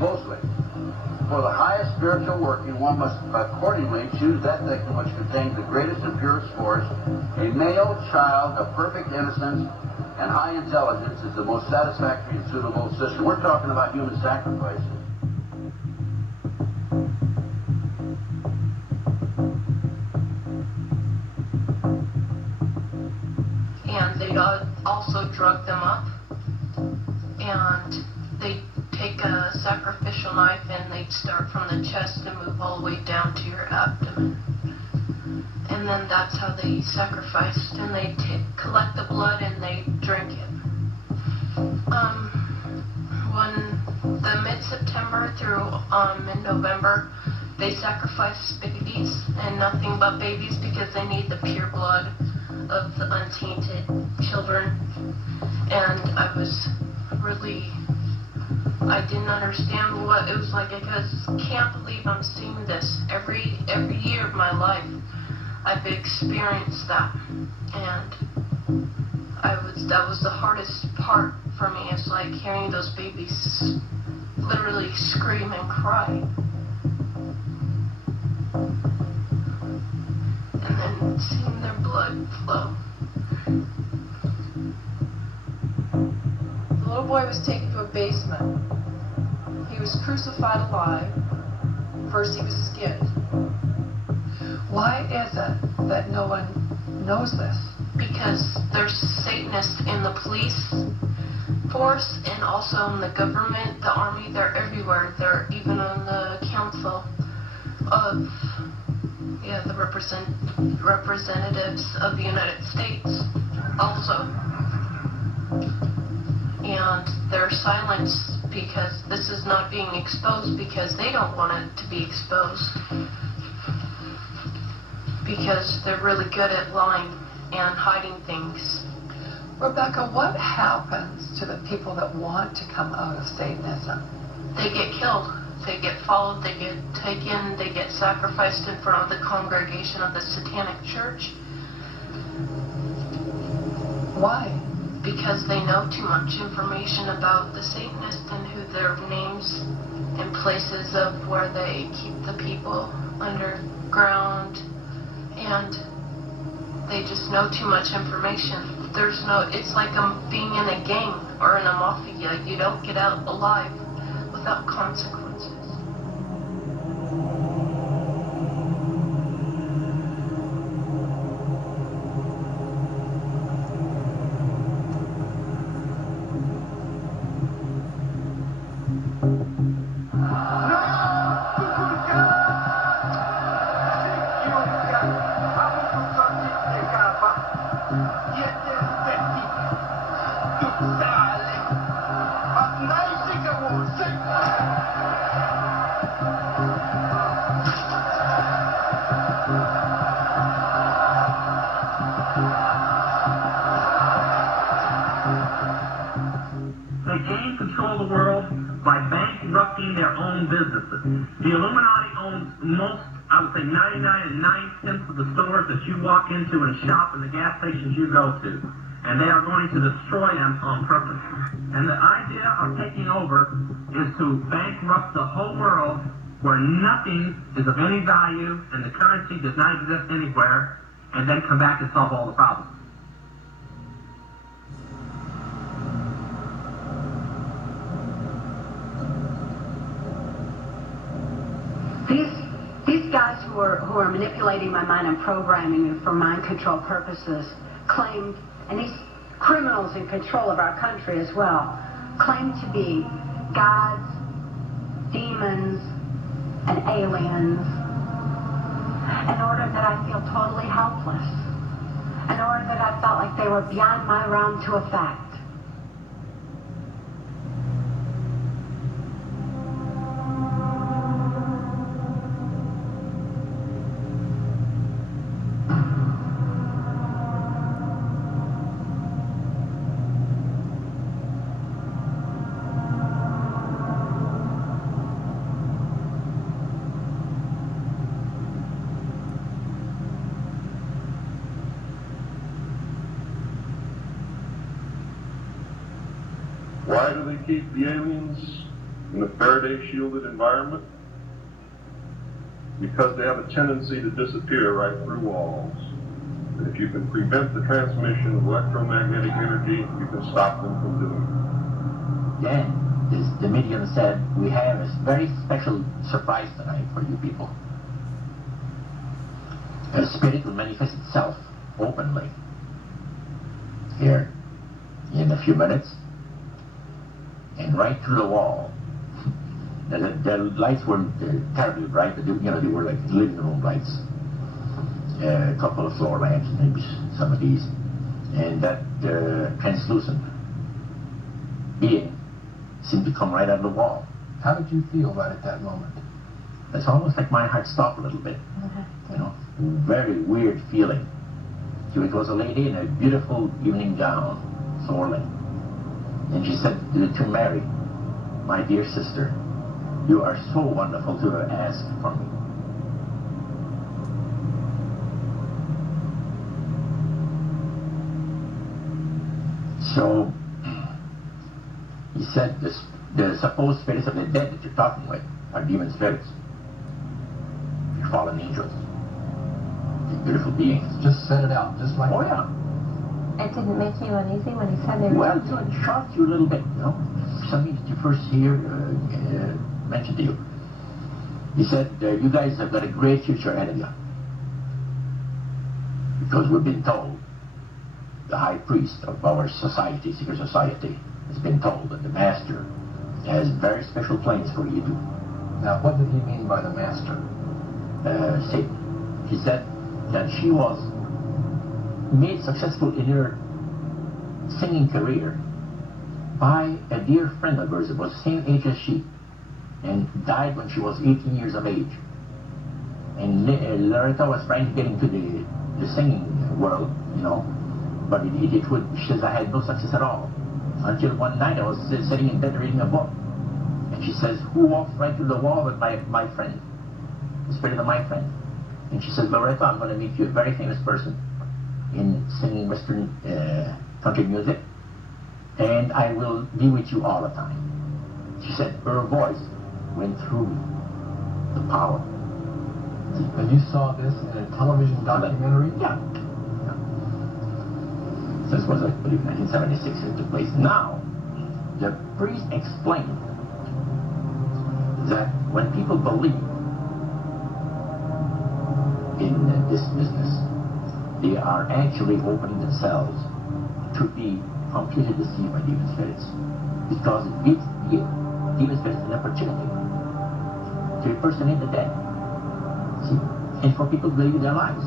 closely. For the highest spiritual working, one must accordingly choose that victim which contains the greatest and purest force. A male child of perfect innocence and high intelligence is the most satisfactory and suitable system. We're talking about human sacrifices. And they'd also drug them up, and they'd take a sacrificial knife and they'd start from the chest and move all the way down to your abdomen. And then that's how they sacrificed, and they'd collect the blood and they'd drink it. The mid-September through mid-November, they sacrificed babies, and nothing but babies, because they need the pure blood of the untainted children. And I didn't understand what it was like. I can't believe I'm seeing this every year of my life. I've experienced that, and that was the hardest part for me. It's like hearing those babies literally scream and cry, and then seeing their blood flow. The little boy was taken to a basement. He was crucified alive. First he was skinned. Why is it that no one knows this? Because there's Satanists in the police force and also in the government, the army. They're everywhere. They're even on the council of the representatives of the United States also. And they're silenced because this is not being exposed, because they don't want it to be exposed, because they're really good at lying and hiding things. Rebecca, what happens to the people that want to come out of Satanism? They get killed. They get followed. They get taken. They get sacrificed in front of the congregation of the Satanic Church. Why? Because they know too much information about the Satanists and who their names and places of where they keep the people underground, and they just know too much information. It's like being in a gang or in a mafia. You don't get out alive without consequences. They gain control of the world by bankrupting their own businesses. The Illuminati owns most, I would say 99 9/10 of the stores that you walk into and shop and the gas stations you go to. And they are going to destroy them on purpose. And the idea of taking over is to bankrupt the whole world where nothing is of any value and the currency does not exist anywhere, and then come back and solve all the problems. These guys who are manipulating my mind and programming me for mind control purposes claimed, and these criminals in control of our country as well, claim to be gods, demons, and aliens, in order that I feel totally helpless, in order that I felt like they were beyond my realm to affect. Why do they keep the aliens in a Faraday-shielded environment? Because they have a tendency to disappear right through walls. And if you can prevent the transmission of electromagnetic energy, you can stop them from doing it. Then, as the medium said, we have a very special surprise tonight for you people. A spirit will manifest itself openly here in a few minutes, and right through the wall. The lights weren't terribly bright, but they were like living room lights. A couple of floor lamps, maybe some of these, and that translucent being seemed to come right out of the wall. How did you feel right at that moment? It's almost like my heart stopped a little bit. Very weird feeling. So it was a lady in a beautiful evening gown, swirling, and she said to Mary, "My dear sister, you are so wonderful to have asked for me." So he said the supposed spirits of the dead that you're talking with are demon spirits, fallen angels, these beautiful beings. Just said it out, just like Oh that. yeah. It didn't make you uneasy when he said they were... Well, it shocked you a little bit, something that you first hear mentioned to you. He said, you guys have got a great future ahead of you. Because we've been told, the high priest of our society, secret society, has been told that the master has very special plans for you. Now, what did he mean by the master? Satan. He said that she was made successful in her singing career by a dear friend of hers that was the same age as she, and died when she was 18 years of age. And Loretta was trying to get into the singing world, but she says, I had no success at all. Until one night I was sitting in bed reading a book, and she says, who walked right through the wall with my friend, the spirit of my friend? And she says, Loretta, I'm going to make you a very famous person in singing Western country music, and I will be with you all the time. She said, her voice went through me, the power. And you saw this in a television documentary? Yeah. This was, I believe, 1976 it took place. Now, the priest explained that when people believe in this business, they are actually opening themselves to be completely deceived by demon spirits, because it gives the demon spirits an opportunity to impersonate the dead. See? And for people to believe in their lives.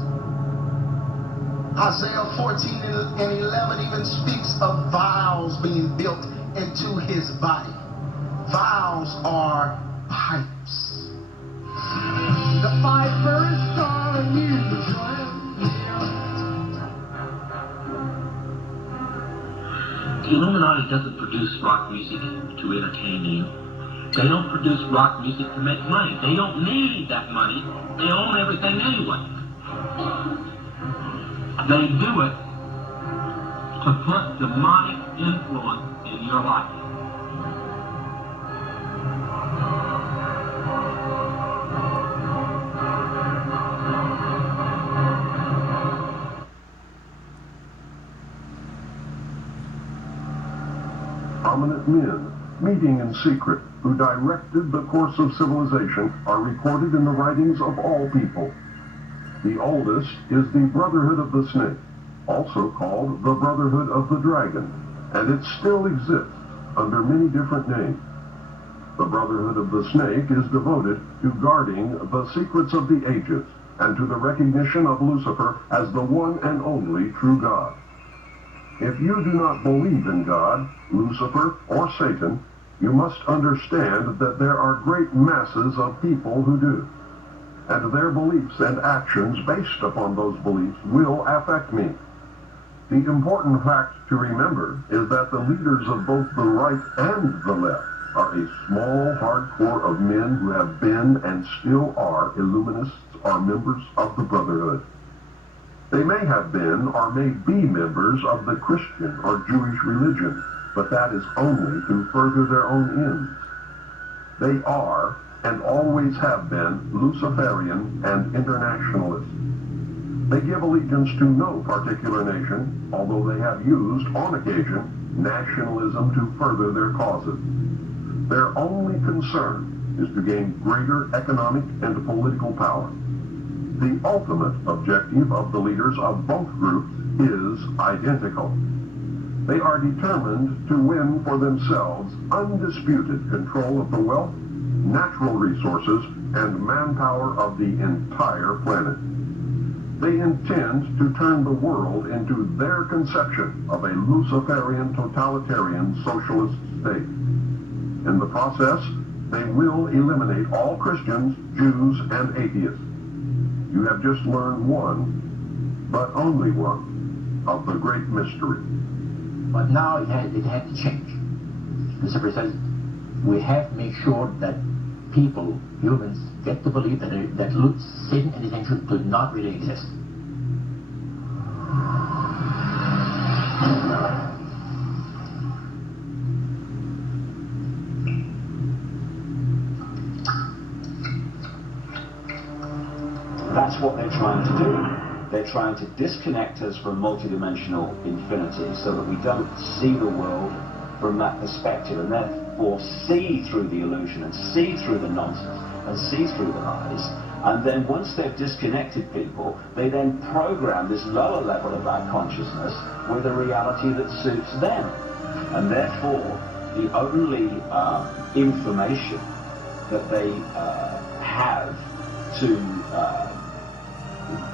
Isaiah 14 and 11 even speaks of vials being built into his body. Vials are pipes. The pipers are a new The Illuminati doesn't produce rock music to entertain you. They don't produce rock music to make money. They don't need that money. They own everything anyway. They do it to put demonic influence in your life. Prominent men, meeting in secret, who directed the course of civilization, are recorded in the writings of all people. The oldest is the Brotherhood of the Snake, also called the Brotherhood of the Dragon, and it still exists under many different names. The Brotherhood of the Snake is devoted to guarding the secrets of the ages and to the recognition of Lucifer as the one and only true God. If you do not believe in God, Lucifer, or Satan, you must understand that there are great masses of people who do. And their beliefs and actions based upon those beliefs will affect me. The important fact to remember is that the leaders of both the right and the left are a small, hardcore of men who have been and still are Illuminists or members of the Brotherhood. They may have been or may be members of the Christian or Jewish religion, but that is only to further their own ends. They are, and always have been, Luciferian and internationalist. They give allegiance to no particular nation, although they have used, on occasion, nationalism to further their causes. Their only concern is to gain greater economic and political power. The ultimate objective of the leaders of both groups is identical. They are determined to win for themselves undisputed control of the wealth, natural resources, and manpower of the entire planet. They intend to turn the world into their conception of a Luciferian totalitarian socialist state. In the process, they will eliminate all Christians, Jews, and atheists. You have just learned one, but only one, of the great mystery. But now it had to change. Mr. President, we have to make sure that people, humans, get to believe that Satan and his angels do not really exist. That's what they're trying to do. They're trying to disconnect us from multidimensional infinity so that we don't see the world from that perspective and therefore see through the illusion and see through the nonsense and see through the lies. And then once they've disconnected people, they then program this lower level of our consciousness with a reality that suits them. And therefore, the only information that they have to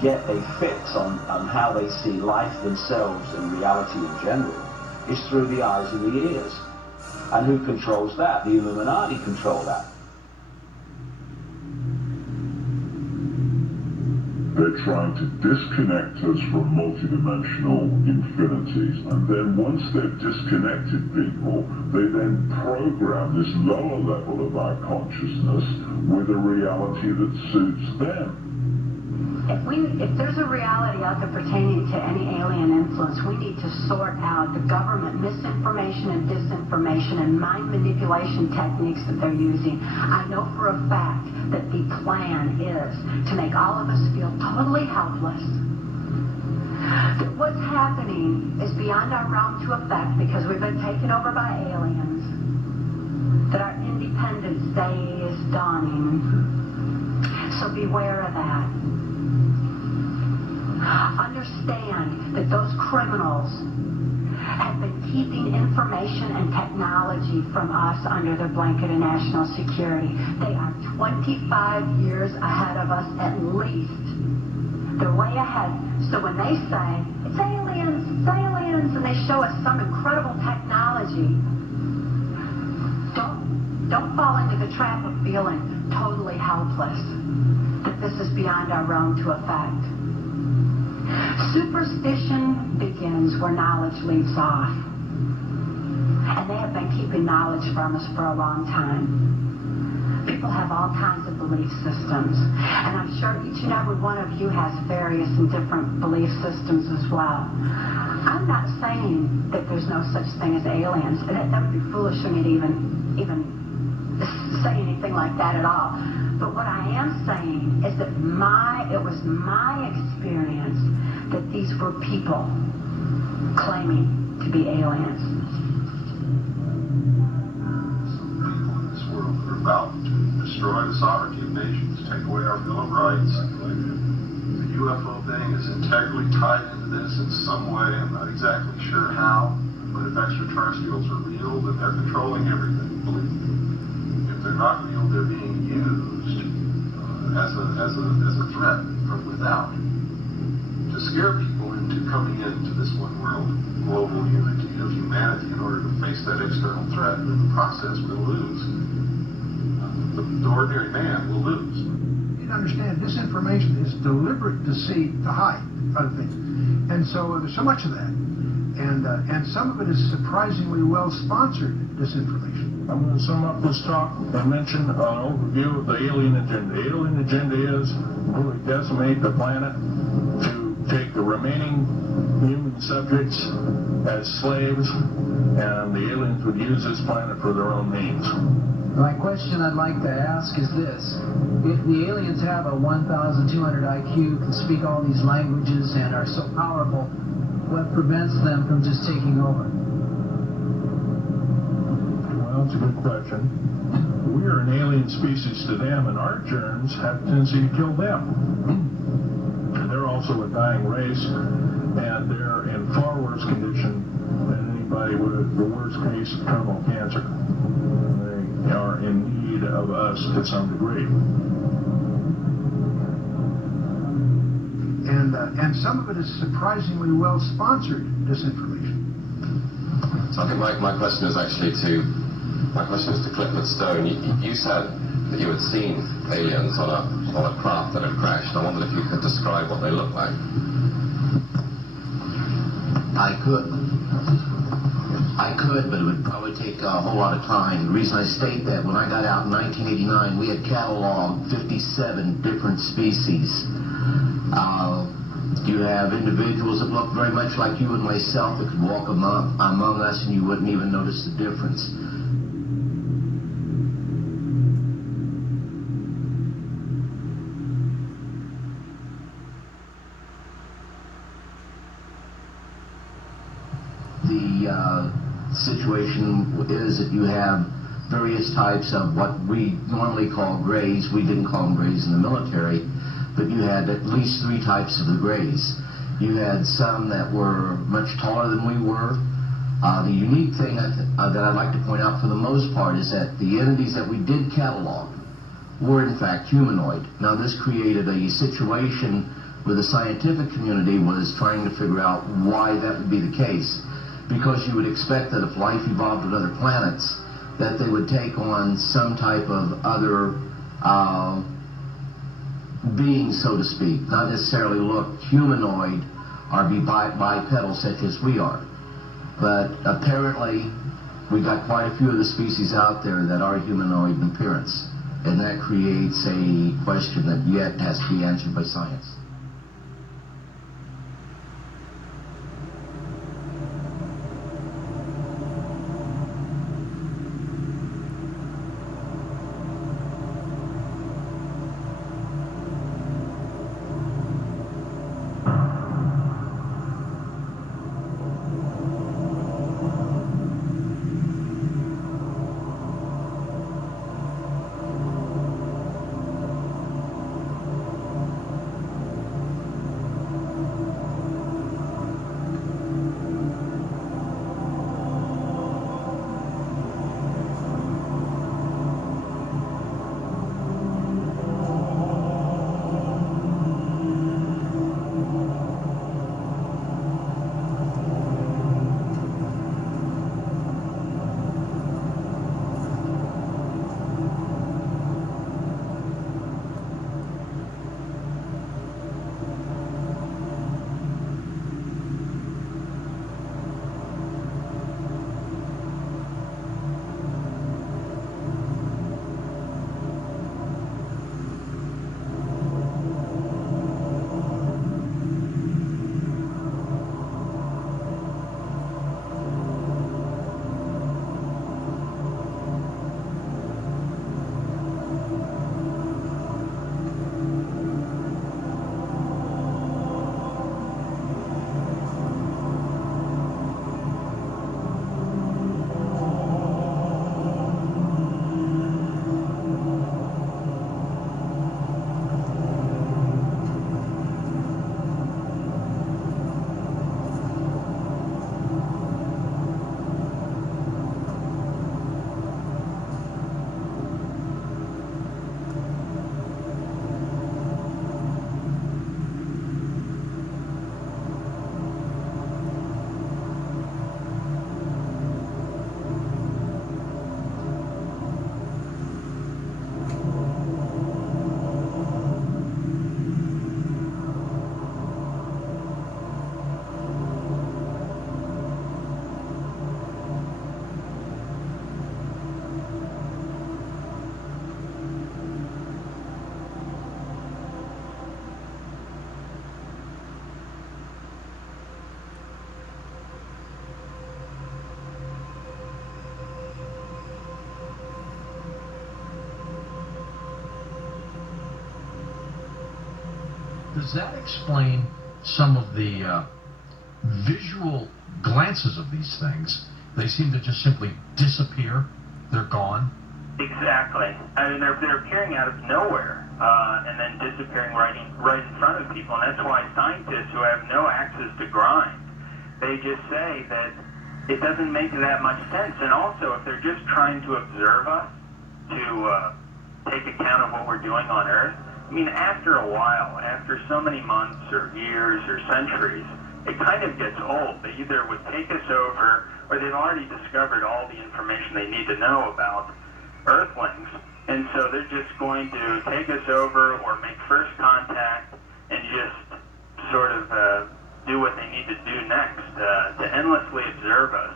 get a fix on how they see life themselves and reality in general is through the eyes and the ears. And who controls that? The Illuminati control that. They're trying to disconnect us from multidimensional infinities, and then once they've disconnected people, they then program this lower level of our consciousness with a reality that suits them. If there's a reality out there pertaining to any alien influence, we need to sort out the government misinformation and disinformation and mind manipulation techniques that they're using. I know for a fact that the plan is to make all of us feel totally helpless. That what's happening is beyond our realm to affect because we've been taken over by aliens. That our independence day is dawning. So beware of that. Understand that those criminals have been keeping information and technology from us under the blanket of national security. They are 25 years ahead of us at least. They're way ahead. So when they say, it's aliens, and they show us some incredible technology, don't fall into the trap of feeling totally helpless, that this is beyond our realm to affect. Superstition begins where knowledge leaves off. And they have been keeping knowledge from us for a long time. People have all kinds of belief systems. And I'm sure each and every one of you has various and different belief systems as well. I'm not saying that there's no such thing as aliens. That would be foolish for me to even say anything like that at all. But what I am saying is that it was my experience that these were people claiming to be aliens. Some people in this world are about to destroy the sovereignty of nations, take away our Bill of Rights. The UFO thing is integrally tied into this in some way. I'm not exactly sure how, but if extraterrestrials are real, then they're controlling everything, believe me. If they're not real, they're being used as a threat from without to scare people into coming into this one world global unity of humanity in order to face that external threat. And in the process, we'll lose. The ordinary man will lose. You understand, disinformation is deliberate deceit to hide other things. And so there's so much of that. And some of it is surprisingly well-sponsored disinformation. I'm going to sum up this talk and mention an overview of the alien agenda. The alien agenda is really decimate the planet, to take the remaining human subjects as slaves, and the aliens would use this planet for their own means. My question I'd like to ask is this. If the aliens have a 1,200 IQ, can speak all these languages, and are so powerful, what prevents them from just taking over? Well, it's a good question. We are an alien species to them, and our germs have a tendency to kill them. And they're also a dying race, and they're in far worse condition than anybody with the worst case of terminal cancer. They are in need of us to some degree. And some of it is surprisingly well sponsored disinformation. So I think my question is actually to Clifford Stone. You said that you had seen aliens on a craft that had crashed. I wondered if you could describe what they looked like. I could, but it would probably take a whole lot of time. The reason I state that, when I got out in 1989, we had cataloged 57 different species. You have individuals that look very much like you and myself that could walk among us and you wouldn't even notice the difference. The situation is that you have various types of what we normally call grays. We didn't call them grays in the military, but you had at least 3 types of the grays. You had some that were much taller than we were. The unique thing that I'd like to point out for the most part is that the entities that we did catalog were in fact humanoid. Now this created a situation where the scientific community was trying to figure out why that would be the case. Because you would expect that if life evolved on other planets, that they would take on some type of other being, so to speak, not necessarily look humanoid or be bipedal such as we are. But apparently, we got quite a few of the species out there that are humanoid in appearance, and that creates a question that yet has to be answered by science. does that explain some of the visual glances of these things? They seem to just simply disappear. They're gone. Exactly. I mean, they're appearing out of nowhere and then disappearing right in front of people. And that's why scientists who have no access to grind, they just say that it doesn't make that much sense. And also, if they're just trying to observe us, to take account of what we're doing on Earth, I mean, after a while, after so many months or years or centuries, it kind of gets old. They either would take us over, or they've already discovered all the information they need to know about Earthlings, and so they're just going to take us over or make first contact and just sort of do what they need to do next to endlessly observe us.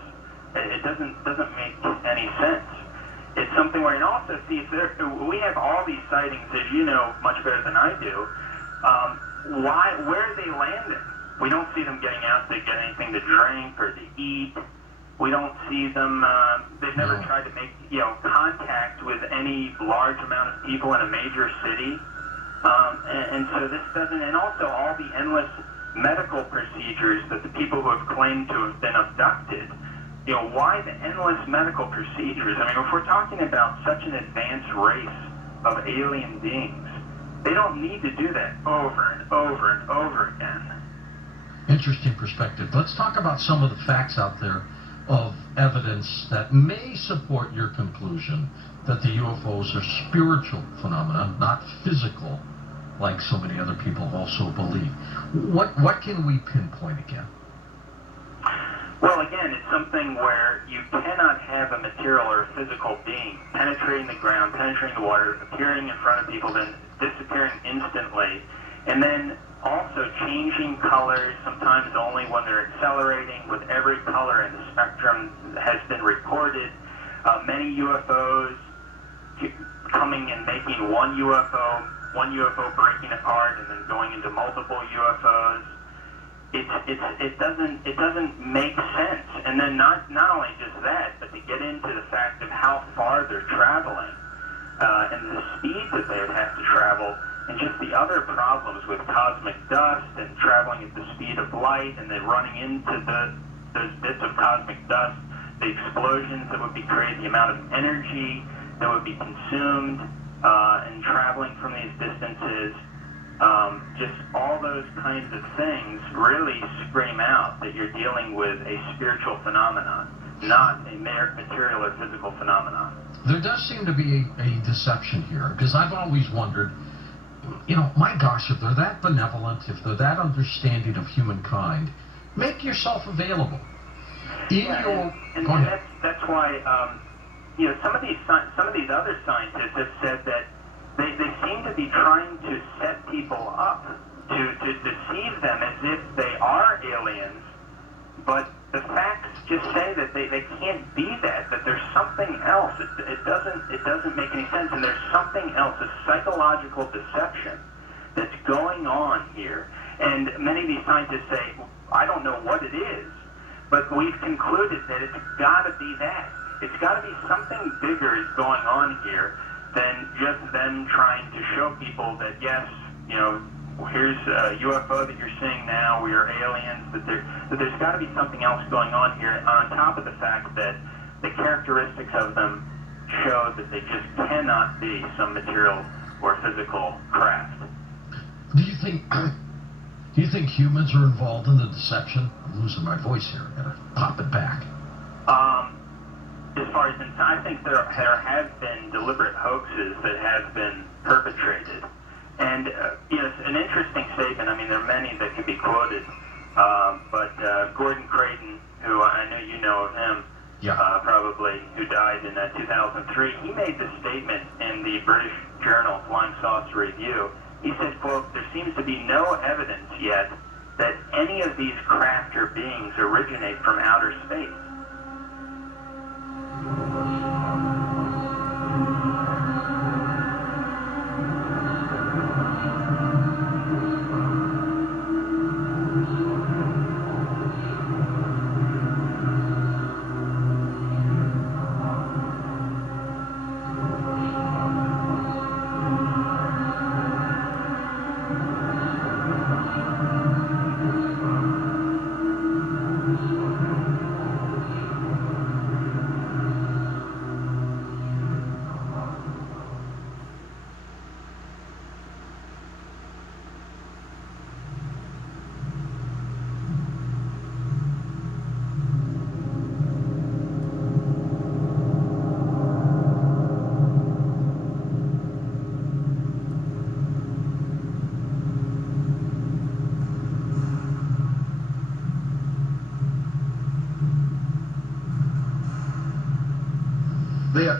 It doesn't make any sense. It's something where, and also see, if we have all these sightings, as you know much better than I do. Where are they landing? We don't see them getting out to get anything to drink or to eat. We don't see them. They've never tried to make contact with any large amount of people in a major city, and so this doesn't. And also all the endless medical procedures that the people who have claimed to have been abducted. Why the endless medical procedures? I mean, if we're talking about such an advanced race of alien beings, they don't need to do that over and over and over again. Interesting perspective. Let's talk about some of the facts out there of evidence that may support your conclusion that the UFOs are spiritual phenomena, not physical, like so many other people also believe. What can we pinpoint again? Well, again, it's something where you cannot have a material or a physical being penetrating the ground, penetrating the water, appearing in front of people, then disappearing instantly, and then also changing colors, sometimes only when they're accelerating, with every color in the spectrum has been recorded. Many UFOs coming and making one UFO breaking apart and then going into multiple UFOs. It doesn't make sense. And then not only just that, but to get into the fact of how far they're traveling and the speed that they would have to travel, and just the other problems with cosmic dust and traveling at the speed of light and then running into those bits of cosmic dust, the explosions that would be created, the amount of energy that would be consumed and traveling from these distances. Just all those kinds of things really scream out that you're dealing with a spiritual phenomenon, not a material or physical phenomenon. There does seem to be a deception here, because I've always wondered, my gosh, if they're that benevolent, if they're that understanding of humankind, make yourself available. That's why some of these other scientists have said that they seem to be trying to set people up to deceive them as if they are aliens, but the facts just say that they can't be that there's something else. It doesn't make any sense, and there's something else, a psychological deception that's going on here. And many of these scientists say, I don't know what it is, but we've concluded that it's got to be that. It's got to be something bigger is going on here than just them trying to show people that, yes, here's a UFO that you're seeing now, we are aliens, that there's got to be something else going on here, on top of the fact that the characteristics of them show that they just cannot be some material or physical craft. Do you think humans are involved in the deception? I'm losing my voice here. I gotta pop it back. As far as I think there have been deliberate hoaxes that have been perpetrated, and it's an interesting statement. I mean, there are many that can be quoted, but Gordon Creighton, who I know you know of him, probably, who died in 2003, he made this statement in the British journal Flying Saucer Review. He said, quote, "There seems to be no evidence yet that any of these craft or beings originate from outer space."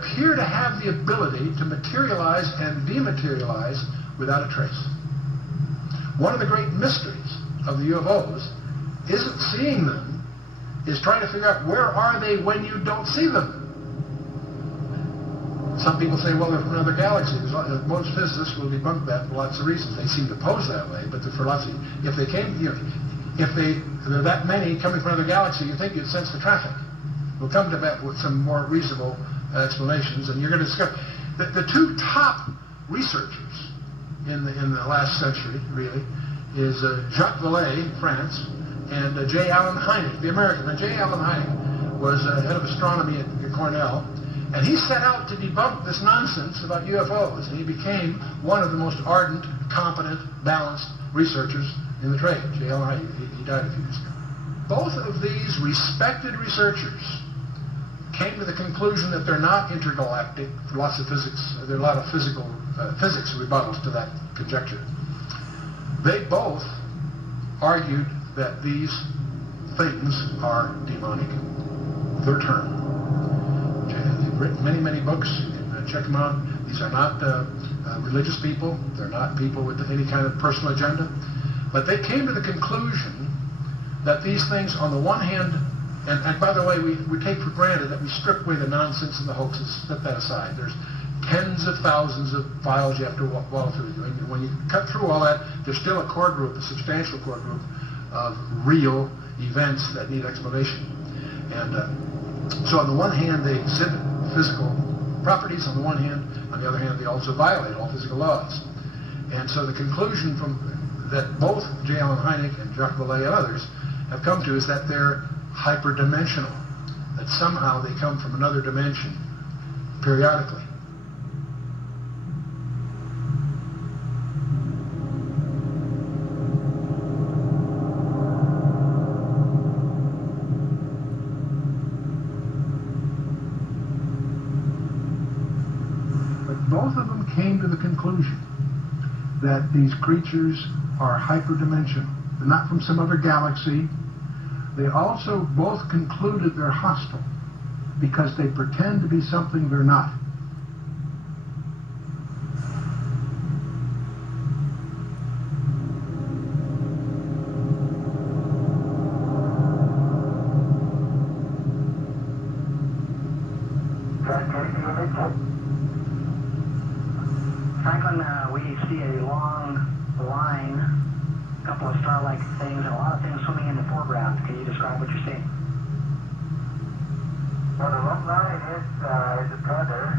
appear to have the ability to materialize and dematerialize without a trace. One of the great mysteries of the UFOs isn't seeing them, is trying to figure out where are they when you don't see them. Some people say, well, they're from another galaxy. Most physicists will debunk that for lots of reasons. They seem to pose that way, but for lots of, if they came, if there are that many coming from another galaxy, you think you'd sense the traffic. We'll come to that with some more reasonable explanations, and you're going to discover the two top researchers in the last century, really, is Jacques Vallée, France, and J. Allen Hynek, the American. And J. Allen Hynek was head of astronomy at Cornell, and he set out to debunk this nonsense about UFOs, and he became one of the most ardent, competent, balanced researchers in the trade. J. Allen Hynek, he died a few years ago. Both of these respected researchers came to the conclusion that they're not intergalactic for lots of physics. There are a lot of physics rebuttals to that conjecture. They both argued that these things are demonic. Their term. They've written many, many books. You can check them out. These are not religious people. They're not people with any kind of personal agenda. But they came to the conclusion that these things, on the one hand, and by the way, we take for granted that we strip away the nonsense and the hoaxes, set that aside. There's tens of thousands of files you have to walk through. When you cut through all that, there's still a core group, a substantial core group of real events that need explanation. And so on the one hand, they exhibit physical properties on the one hand. On the other hand, they also violate all physical laws. And so the conclusion that both J. Allen Hynek and Jacques Vallée and others have come to is that they're hyperdimensional, that somehow they come from another dimension periodically. But both of them came to the conclusion that these creatures are hyperdimensional. They're not from some other galaxy. They also both concluded they're hostile because they pretend to be something they're not. Franklin, we see a long line, a couple of star-like things, and a lot of things swimming in the foreground. Can you describe what you're seeing? Well, the long line is a tether,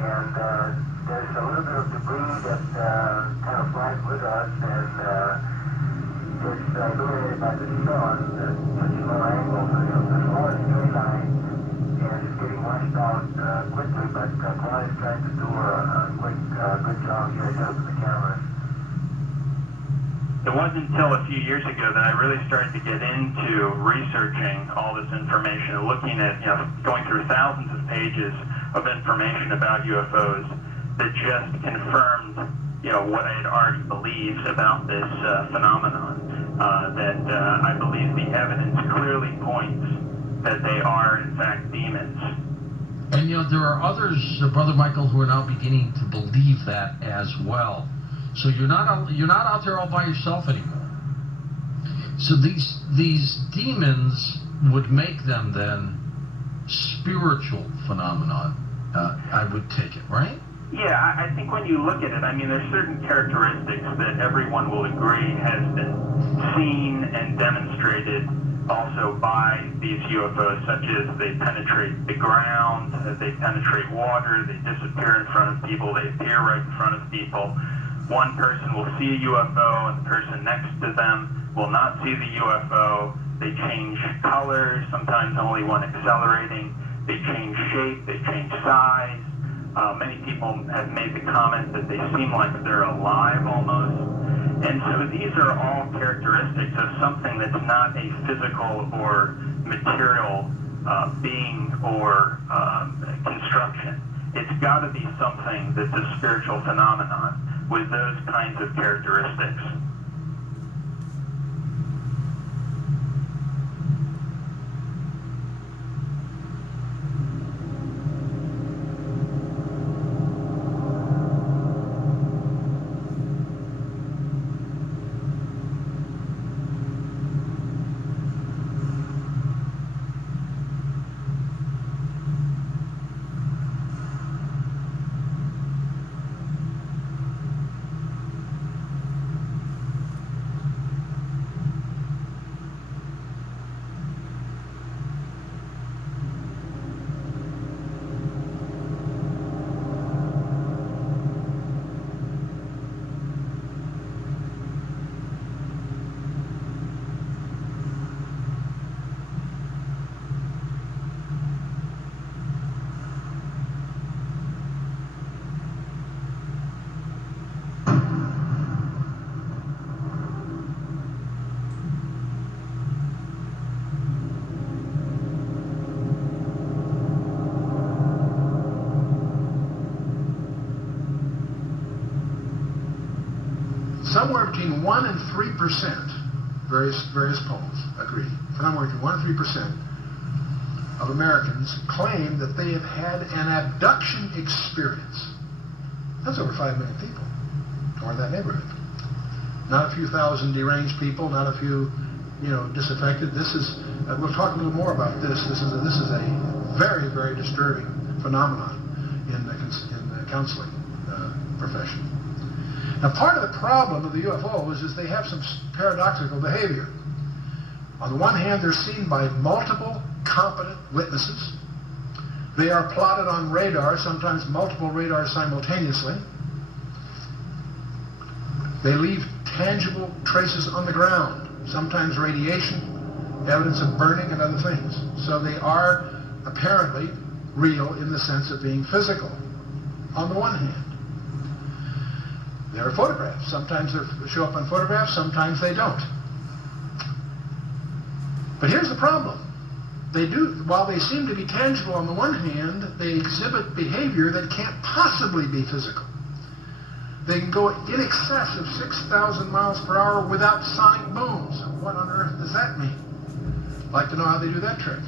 and there's a little bit of debris that kind of flies with us, and it's illuminated by the sun at such a low angle. So, the smallest straight line, and it's getting washed out quickly, but Clyde is trying to do a quick, good job here to the cameras. It wasn't until a few years ago that I really started to get into researching all this information and looking at, going through thousands of pages of information about UFOs that just confirmed, what I had already believed about this phenomenon. That I believe the evidence clearly points that they are, in fact, demons. And there are others, Brother Michael, who are now beginning to believe that as well. So you're not out there all by yourself anymore. So these demons would make them then spiritual phenomenon. I would take it, right? Yeah, I think when you look at it, there's certain characteristics that everyone will agree has been seen and demonstrated also by these UFOs, such as they penetrate the ground, they penetrate water, they disappear in front of people, they appear right in front of people. One person will see a UFO and the person next to them will not see the UFO. They change colors, sometimes only one accelerating. They change shape, they change size. Many people have made the comment that they seem like they're alive almost. And so these are all characteristics of something that's not a physical or material being or construction. It's got to be something that's a spiritual phenomenon with those kinds of characteristics. somewhere between 1 and 3%, various polls agree, somewhere between 1 and 3% of Americans claim that they have had an abduction experience. That's over 5 million people, or in that neighborhood. Not a few thousand deranged people, not a few, disaffected. This is, we'll talk a little more about this. This is a very, very disturbing phenomenon in the counseling profession. Now, part of the problem of the UFOs is they have some paradoxical behavior. On the one hand, they're seen by multiple competent witnesses. They are plotted on radar, sometimes multiple radars simultaneously. They leave tangible traces on the ground, sometimes radiation, evidence of burning and other things. So they are apparently real in the sense of being physical, on the one hand. There are photographs. Sometimes they show up on photographs, sometimes they don't. But here's the problem. While they seem to be tangible on the one hand, they exhibit behavior that can't possibly be physical. They can go in excess of 6,000 miles per hour without sonic booms. What on earth does that mean? I'd like to know how they do that trick.